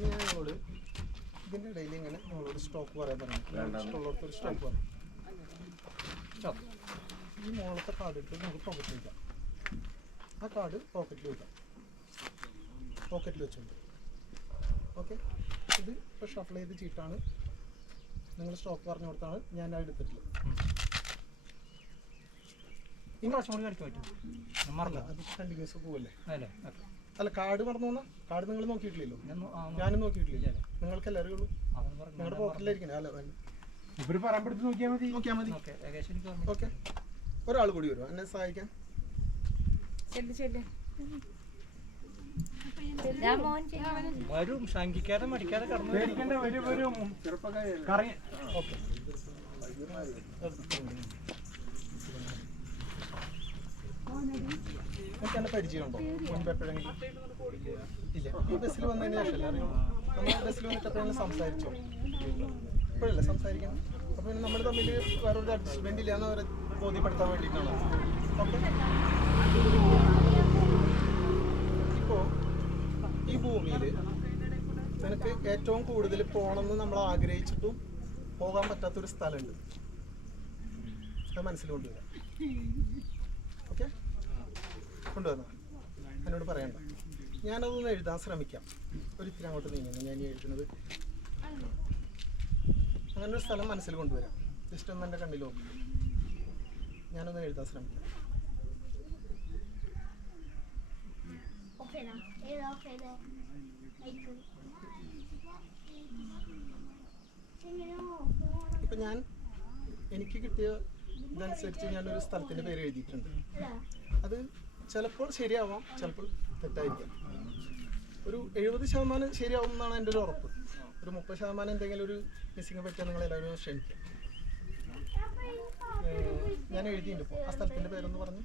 ഞങ്ങളോട് ഇതിൻ്റെ ഇടയിൽ ഇങ്ങനെ ഞങ്ങളോട് സ്റ്റോപ്പ് പറയാൻ പറഞ്ഞു. ഇഷ്ടമുള്ളവർക്കൊരു സ്റ്റോപ്പ് പറഞ്ഞു. ഈ മുകളത്തെ കാർഡ് എടുത്ത് നമുക്ക് പോക്കറ്റിൽ വയ്ക്കാം. ആ കാർഡ് പോക്കറ്റിൽ വയ്ക്കാം. പോക്കറ്റിൽ വെച്ചുകൊണ്ട് ഓക്കെ. ഇത് ഇപ്പോൾ ഷഫിൾ ചെയ്ത് ചീട്ടാണ്. നിങ്ങൾ സ്റ്റോപ്പ് പറഞ്ഞു കൊടുത്താണ് ഞാൻ അത് എടുത്തിട്ടുള്ളത്. ഈ പ്രാവശ്യം കൂടി കളിക്കാൻ പറ്റും. മറല്ല, അത് കണ്ടിന്യൂസ് പോവല്ലേ. അല്ല, കാർഡ് മറന്നു വന്നാൽ കാർഡ് നിങ്ങൾ നോക്കിയിട്ടില്ലല്ലോ. ഞാനും നോക്കിയിട്ടില്ല. നിങ്ങൾക്ക് എല്ലാവരും ഉള്ളൂ. നിങ്ങളുടെ പോക്കറ്റിലായിരിക്കണം. അല്ല, ഇവർ പറയുമ്പോഴത്തേക്ക് നോക്കിയാൽ മതി. ഓക്കെ, ഒരാൾ കൂടി വരുമോ എന്നെ സഹായിക്കാൻ? വരും, ശങ്കിക്കാതെ മടിക്കാതെ കടന്നു. ഓക്കെ, എനിക്ക് എൻ്റെ പരിചയമുണ്ടോ മുൻപ് എപ്പോഴെങ്കിലും? ഇല്ല. ഈ ബസ്സിൽ വന്നതിന് ശേഷമല്ലേ അറിയുള്ളൂ. നമ്മൾ ബസ്സിൽ വന്നിട്ട് എപ്പോഴെങ്കിലും സംസാരിച്ചോ? ഇപ്പോഴല്ലേ സംസാരിക്കണം. അപ്പോൾ പിന്നെ നമ്മൾ തമ്മിൽ വേറൊരു അഡ്ജസ്റ്റ്മെൻ്റ് ഇല്ല എന്ന് അവരെ ബോധ്യപ്പെടുത്താൻ വേണ്ടിയിട്ടാണ്. ഓക്കെ, ഇപ്പോൾ ഈ ഭൂമിയിൽ നിനക്ക് ഏറ്റവും കൂടുതൽ പോകണമെന്ന് നമ്മൾ ആഗ്രഹിച്ചിട്ടും പോകാൻ പറ്റാത്തൊരു സ്ഥലമുണ്ട്. അത് മനസ്സിൽ കൊണ്ടുവരാം. ഓക്കെ, കൊണ്ടുവന്നോ? എന്നോട് പറയണ്ട. ഞാനതൊന്ന് എഴുതാൻ ശ്രമിക്കാം. ഒരിത്തിരി അങ്ങോട്ട് നീങ്ങുന്നു. ഞാൻ ഈ എഴുതുന്നത് അങ്ങനെ ഒരു സ്ഥലം മനസ്സിൽ കൊണ്ടുവരാം. ജസ്റ്റ് ഒന്ന് എൻ്റെ കണ്ണിൽ നോക്കും. ഞാനൊന്ന് എഴുതാൻ ശ്രമിക്കാം. ഇപ്പം ഞാൻ എനിക്ക് കിട്ടിയ ഇതനുസരിച്ച് ഞാനൊരു സ്ഥലത്തിൻ്റെ പേര് എഴുതിയിട്ടുണ്ട്. അത് ചിലപ്പോൾ ശരിയാവാം, ചിലപ്പോൾ തെറ്റായിരിക്കാം. ഒരു 70% ശരിയാവും എന്നാണ് എൻ്റെ ഒരു ഉറപ്പ്. ഒരു 30% എന്തെങ്കിലും ഒരു മിസ്സിങ് പറ്റിയാൽ നിങ്ങളെല്ലാവരും ക്ഷമിക്കാം. ഞാൻ എഴുതിയിട്ടുണ്ട്. ഇപ്പോൾ ആ സ്ഥലത്തിൻ്റെ പേരൊന്ന് പറഞ്ഞു.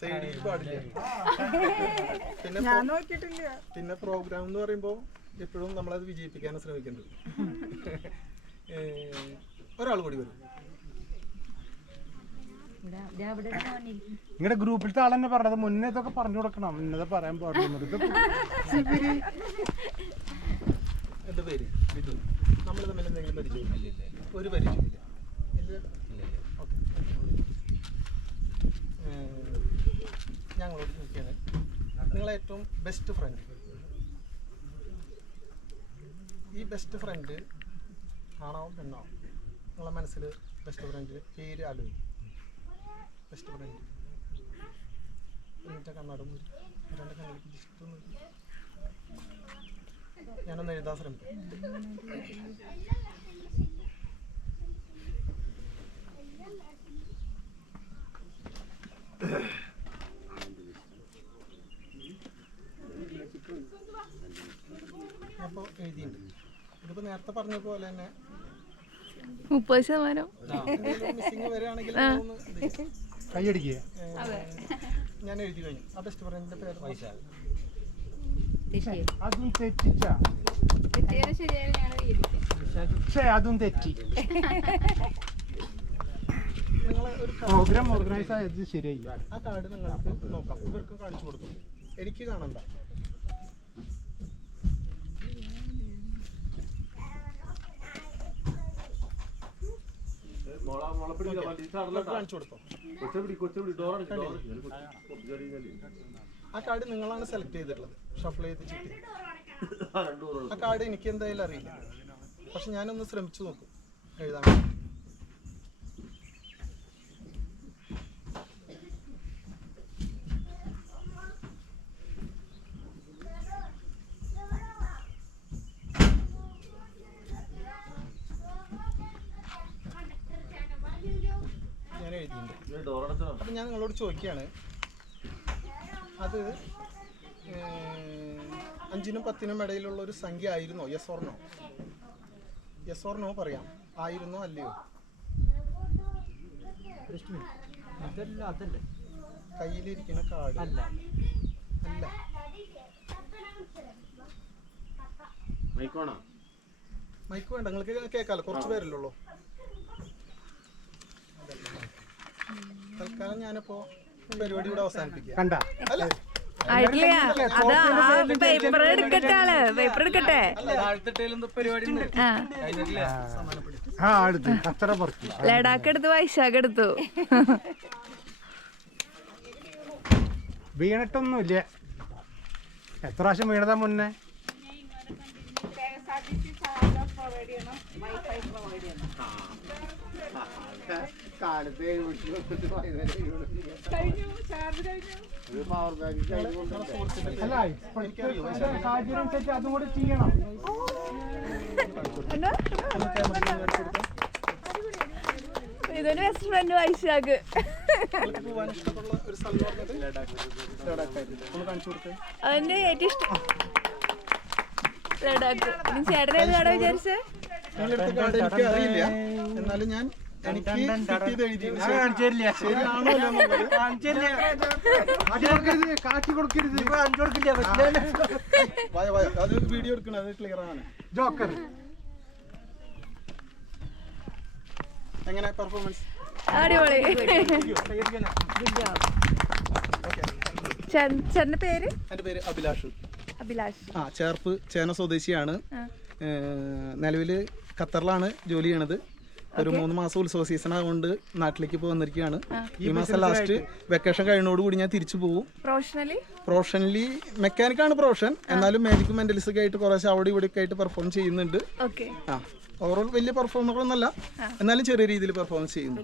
സൈഡിൽ പാടില്ല. പിന്നെ പ്രോഗ്രാം എന്ന് പറയുമ്പോൾ എപ്പോഴും നമ്മളത് വിജയിപ്പിക്കാനും ശ്രമിക്കുന്നുണ്ട്. ഒരാൾ കൂടി വരും. നിങ്ങളുടെ ഗ്രൂപ്പിലത്തെ ആൾ തന്നെ പറഞ്ഞത് മുന്നേ ഇതൊക്കെ പറഞ്ഞു കൊടുക്കണം. ഇന്നത് പറയാൻ പാടില്ല. എൻ്റെ പേര് ബിജു. നമ്മൾ തമ്മിൽ എന്തെങ്കിലും പരിചയമില്ല? ഒരു പരിചയമില്ല. ഓക്കെ, ഞങ്ങളോട് ചോദിക്കുകയാണ്, നിങ്ങളെ ഏറ്റവും ബെസ്റ്റ് ഫ്രണ്ട്. ഈ ബെസ്റ്റ് ഫ്രണ്ട് ആണാവും പെണ്ണാവും? നിങ്ങളെ മനസ്സിൽ ബെസ്റ്റ് ഫ്രണ്ട് പേര് ആലോചിക്കും. ബെസ്റ്റ് ഫ്രണ്ട് എന്നിട്ട് കണ്ണാടും രണ്ട് കണ്ണിലേക്ക് ഇഷ്ടമൊന്നും. ഞാനൊന്ന് എഴുതാൻ ശ്രമിക്കാം. അപ്പോൾ എഴുതിയിട്ടുണ്ട്. ഇതിപ്പോൾ നേരത്തെ പറഞ്ഞ പോലെ തന്നെ 30% മിസ്സിങ് വരികയാണെങ്കിൽ കൈയടിക്കുക. ഞാൻ എഴുതി കഴിഞ്ഞു. ആ ബെസ്റ്റ് ഫ്രണ്ടിന്റെ പേര് അതും തെറ്റിച്ചാ. അതും തെറ്റി. നിങ്ങളെ ഒരു പ്രോഗ്രാം ഓർഗനൈസ് ആയത് ശരിയായി. ആ കാർഡ് നിങ്ങൾക്ക് നോക്കാം. ഇവർക്ക് കാണിച്ചു കൊടുക്കും. എനിക്ക് കാണണ്ട. കാണിച്ചു കൊടുത്തോ? ആ കാർഡ് നിങ്ങളാണ് സെലക്ട് ചെയ്തിട്ടുള്ളത്. ഷഫിൾ ചെയ്ത് ചീട്ടി. ആ കാർഡ് എനിക്ക് എന്തായാലും അറിയില്ല. പക്ഷെ ഞാനൊന്ന് ശ്രമിച്ചു നോക്കും എഴുതാൻ. ഞാൻ എഴുതിയിട്ടുണ്ട്. അപ്പം ഞാൻ നിങ്ങളോട് ചോദിക്കുകയാണ്, അത് 5നും 10നും ഇടയിലുള്ള ഒരു സംഖ്യ ആയിരുന്നോ? Yes or no? Yes or no പറയാം. ആയിരുന്നോ അല്ലയോ? കയ്യിലിരിക്കുന്ന കാർഡ് അല്ല. മൈക്ക് വേണ്ട, നിങ്ങൾക്ക് കേൾക്കാലോ, കുറച്ച് പേരല്ലോ. തൽക്കാലം ഞാനിപ്പോ പരിപാടി ഇവിടെ അവസാനിപ്പിക്കാം. കണ്ട അല്ല പേപ്പർ എടുക്കട്ടെ പേപ്പർ എടുക്കട്ടെ. ആ അടുത്ത് കച്ചറ പറിച്ചു. ലഡാക്ക് എടുത്തു, വൈശാഖ് എടുത്തു. വീണിട്ടൊന്നുമില്ല. എത്ര പ്രാവശ്യം വീണതാ മുന്നേ? അല്ല സാഹചര്യം അനുസരിച്ച് അതും കൂടി ചെയ്യണം. ഇതൊരു ബെസ്റ്റ് ഫ്രണ്ട് വൈശാഖ്. പോവാൻ ഇഷ്ടമുള്ള ഒരു സ്ഥലം കാണിച്ചു കൊടുത്തേ. അവന്റെ ഏറ്റവും ഇഷ്ടം ലഡാക്ക്. ഇനി ചേട്ടൻ ഏത് കാടാ വിചാരിച്ചേ? എനിക്ക് അറിയില്ല, എന്നാലും ഞാൻ എനിക്ക് കിട്ടിയത് എഴുതി. ശരിയാണോ കാച്ചി കൊടുക്കരുത്. അത് വീഡിയോ എടുക്കണം, അത് ക്ലിയർ ആണ്. ജോക്കർ എങ്ങനെ പെർഫോമൻസ്? അടിപൊളി. ചേട്ടന്റെ പേര്? എൻ്റെ പേര് അഭിലാഷ്. അഭിലാഷ്. ചേർപ്പ് ചേന സ്വദേശിയാണ്. നിലവിൽ ഖത്തറിലാണ് ജോലി ചെയ്യണത്. ഒരു 3 മാസം ഉത്സവ സീസൺ ആയതുകൊണ്ട് നാട്ടിലേക്ക് ഇപ്പോൾ വന്നിരിക്കുകയാണ്. ഈ മാസം ലാസ്റ്റ് വെക്കേഷൻ കഴിയുന്നതോടുകൂടി ഞാൻ തിരിച്ചു പോകും. പ്രൊഫഷണലി മെക്കാനിക്കാണ് പ്രൊഫഷൻ, എന്നാലും മാജിക് മെന്റലിസ്റ്റ് ഒക്കെ ആയിട്ട് കുറേശ്ശെ അവിടെ ഇവിടെ ഒക്കെ ആയിട്ട് പെർഫോം ചെയ്യുന്നുണ്ട്. ഓവറോൾ വലിയ പെർഫോമറൊന്നുമല്ല, എന്നാലും ചെറിയ രീതിയിൽ പെർഫോമൻസ് ചെയ്യുന്നു.